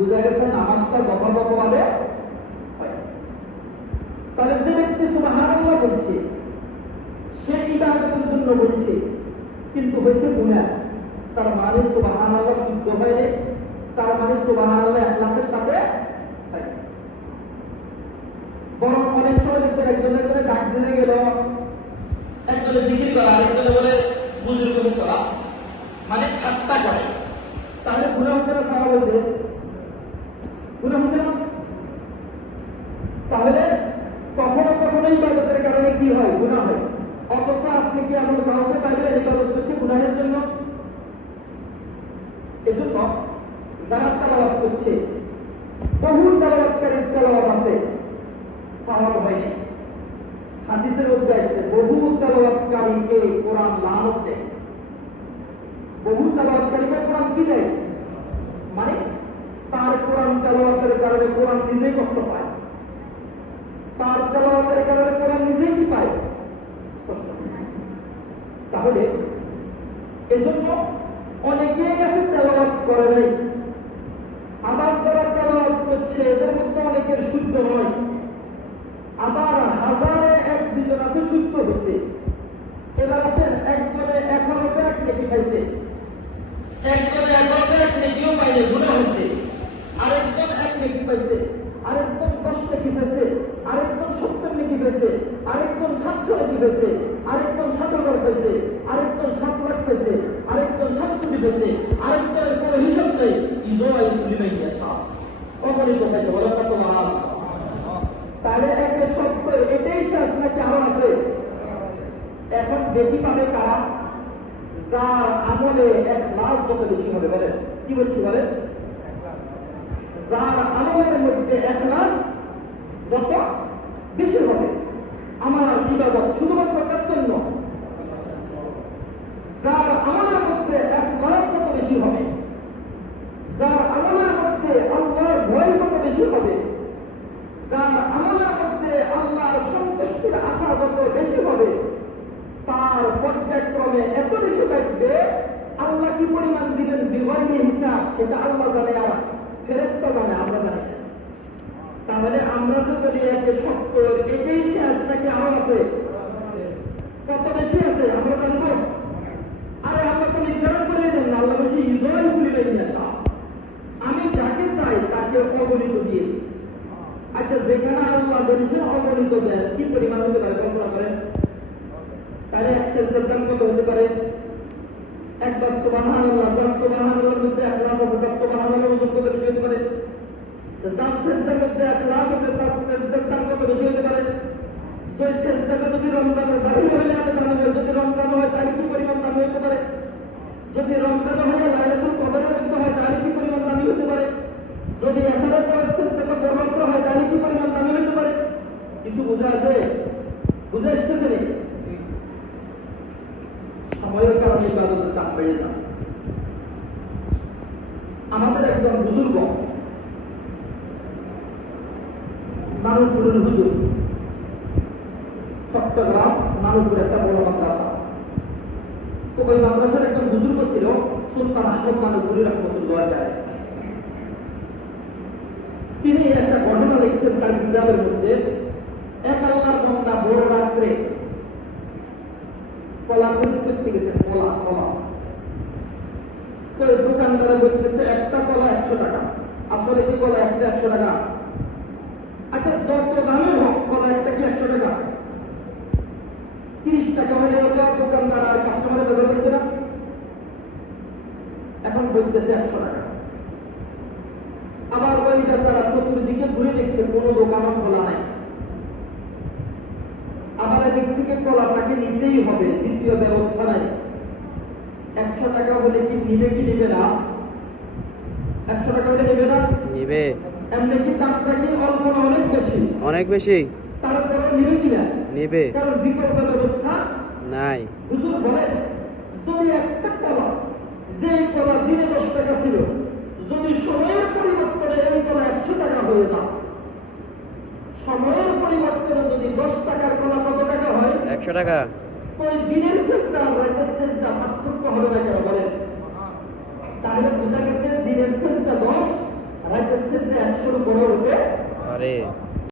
বুঝা গেছে নামাজটা যথাযথভাবে হয়। তাহলে যে ব্যক্তি সুবহানাল্লাহ বলছে সে ইবাদতের জন্য বলছে, কিন্তু হয়েছে গুনাহ, তার মানে সুবহানাল্লাহ শুদ্ধ হয়নি, তার মানে সুবহানাল্লাহ ইখলাসের সাথে হয়। বরং অনেক সময় দেখবেন একজনের করে ডাক দিতে গেল, একজনে জিকির করা, আরেকজনে বলে বুজুর্গ করা, মানে ঠাট্টা করে, তাহলে গুনাহ হচ্ছে না? তারা বলবে গুনাহ হচ্ছে না? তাহলে কখনো কখনো ইবাদতের কারণে কি হয়? গুনাহ হয়। অথচ আপনি কি এমন কাউকে পাইবেন ইবাদত করছে গুনাহের জন্য? এজন্য যারা তেলাওয়াত করছে, বহু তেলাওয়াতকারীর তেলাওয়াত আছে, সওয়াব হয়নি। হাদিসের মধ্যে আছে বহু তেলাওয়াতকারীকে কোরআন লানত দেয়। বহু তেলাওয়াতকারীকে কোরআন কি দেয়? মানে তার কোরআন তেলাওয়াতের কারণে কোরআন নিজেই কষ্ট পায়, তার তেলাওয়াতের কারণে কোরআন নিজেই কি পায়? কষ্ট পায়। তাহলে এজন্য অনেকে গেছে তেলাওয়াত করে নাই, আবার যারা তেলাওয়াত করছে এদের মধ্যে অনেকের শুদ্ধ নয়, আবার হাজারে এক দুজন আছে শুদ্ধ হচ্ছে। এবার আসেন, একজনে 11টা এক নেকি খাইছে, একজনে 11টা এক নেকিও পাইলে গুনাহ হচ্ছে, আরেকজন এক নেকি পাইছে, আরেকজন 10 নেকি পাইছে, আরেকজন 70 নেকি পাইছে, আরেকজন 700 নেকি পাইছে, আরেকজন 7000 পাইছে, আরেকজন 7 লাখ পাইছে, আরেকজন 7 কোটি পাইছে, আরেকজনের কোনো হিসাব নেই। ইজোয়াই তুলিমাই আসা অগণিত পাইছে, বলে কত মহান। তাহলে একটা সত্য এটাই শেষ নাকি আরো আছে? এখন বেশি পাবে কারা? যার আমলে ইখলাস যত বেশি হবে। বলেন কি বলছি? বলেন যার আমলের মধ্যে ইখলাস যত বেশি হবে। আমার ইবাদত শুধুমাত্র তার জন্য, যার আমলের মধ্যে ইখলাস যত বেশি হবে, যার আমলের মধ্যে আল্লাহর ভয় যত বেশি হবে, যার আমলের মধ্যে আল্লাহর সন্তুষ্টির আশা যত বেশি হবে, তার পর্যায়ক্রমে এত বেশি থাকবে, আল্লাহ কি পরিমাণ দিবেন বিগয়নি হিসাব সেটা আল্লাহ জানে, আর ফেরেশতা জানে, আমরা জানি। তাহলে আমরা তো বলি একে সত্য, এটাই শেষ নাকি আরো আছে? কত বেশি আছে আমরা জানবো? আরে আমরা তো নির্ধারণ করে দেন না, আল্লাহ বলছি হৃদয় খুলিবেন না, আমি যাকে চাই তাকে অগণিত দিয়ে। আচ্ছা, যেখানে আল্লাহ বলছেন অগণিত দেন, কি পরিমাণ হতে পারে কল্পনা করেন? তাহলে এক সেন্সের দাম কত হতে পারে? একবার সুবহানাল্লাহ, 10 সুবহানাল্লাহর মধ্যে 1 লাখ হবে, 10 সুবহানাল্লাহর ওজন কত বেশি হতে পারে? 10 সেন্সের মধ্যে 1 লাখ হবে, 10 সেন্সের দাম কত বেশি হতে পারে? 6 সেন্সটা যদি রমজানের বাহিরে হলে আমি জানবো, যদি রমজান হয় তাহলে কি পরিমাণ দামি হতে পারে? যদি রমজান হয় লাইলাতুল কদরের মধ্যে হয় তাহলে কি পরিমাণ দামি হতে পারে? যদি এসারের পরিস্থিতিটা পরবর্তী হয় তাহলে কি পরিমাণ দামি হতে পারে? কিছু বুঝে আসে? বুঝে আসতেছে নেই? সময়ের কারণে ইবাদতের চাপ বেড়ে যায়। আমাদের একজন বুজুর্গ নানুপুরের হুজুর, চট্টগ্রাম নানুপুর একটা বড় মাদ্রাসা, তো ওই মাদ্রাসার একজন বুজুর্গ ছিল সুলতান আহমদ নানুপুরি রহমতুল্লাহ আলাইহি। তিনি একটা ঘটনা লিখছেন তার কিতাবের মধ্যে। এক আল্লাহর বান্দা বড় রাত্রে কলা করতে গেছেন, কলা কলা তো দোকানদারে বলতেছে একটা কলা 100 টাকা। আসলে কি কলা একটা 100 টাকা? আচ্ছা, যত দামের হোক কলা একটা কি 100 টাকা? 30 টাকা হয়ে গেল, দোকানদার আর কাস্টমারের ব্যবহার করছে না, এখন বলতেছে 100 টাকা। আবার ওই তারা চতুর্দিকে ঘুরে দেখছে কোনো দোকানও খোলা নাই, আবার এদিক থেকে কলাটাকে নিতেই হবে, দ্বিতীয় ব্যবস্থা নাই। 100 টাকা হলে কি নিবে কি নিবে না? 100 টাকা হলে নিবে না? নিবে। এমনি কি দামটা কি অল্প না অনেক বেশি? অনেক বেশি। তারপরে নিবে কিনা? নিবে, কারণ বিকল্প ব্যবস্থা নাই। হুজুর বলে যদি একটা কলা, যে কলা দিনে 10 টাকা ছিল, যদি সময়ের পরিবর্তনে এই কলা 100 টাকা হয়ে যায়, সময়ের পরিবর্তনে যদি 10 টাকার কলা কত টাকা হয়? 100 টাকা। তো দিনের চেষ্টা রাতের চেষ্টা পার্থক্য হবে না কেন বলেন? তাহলে বোঝা গেছে দিনের চেষ্টা 10,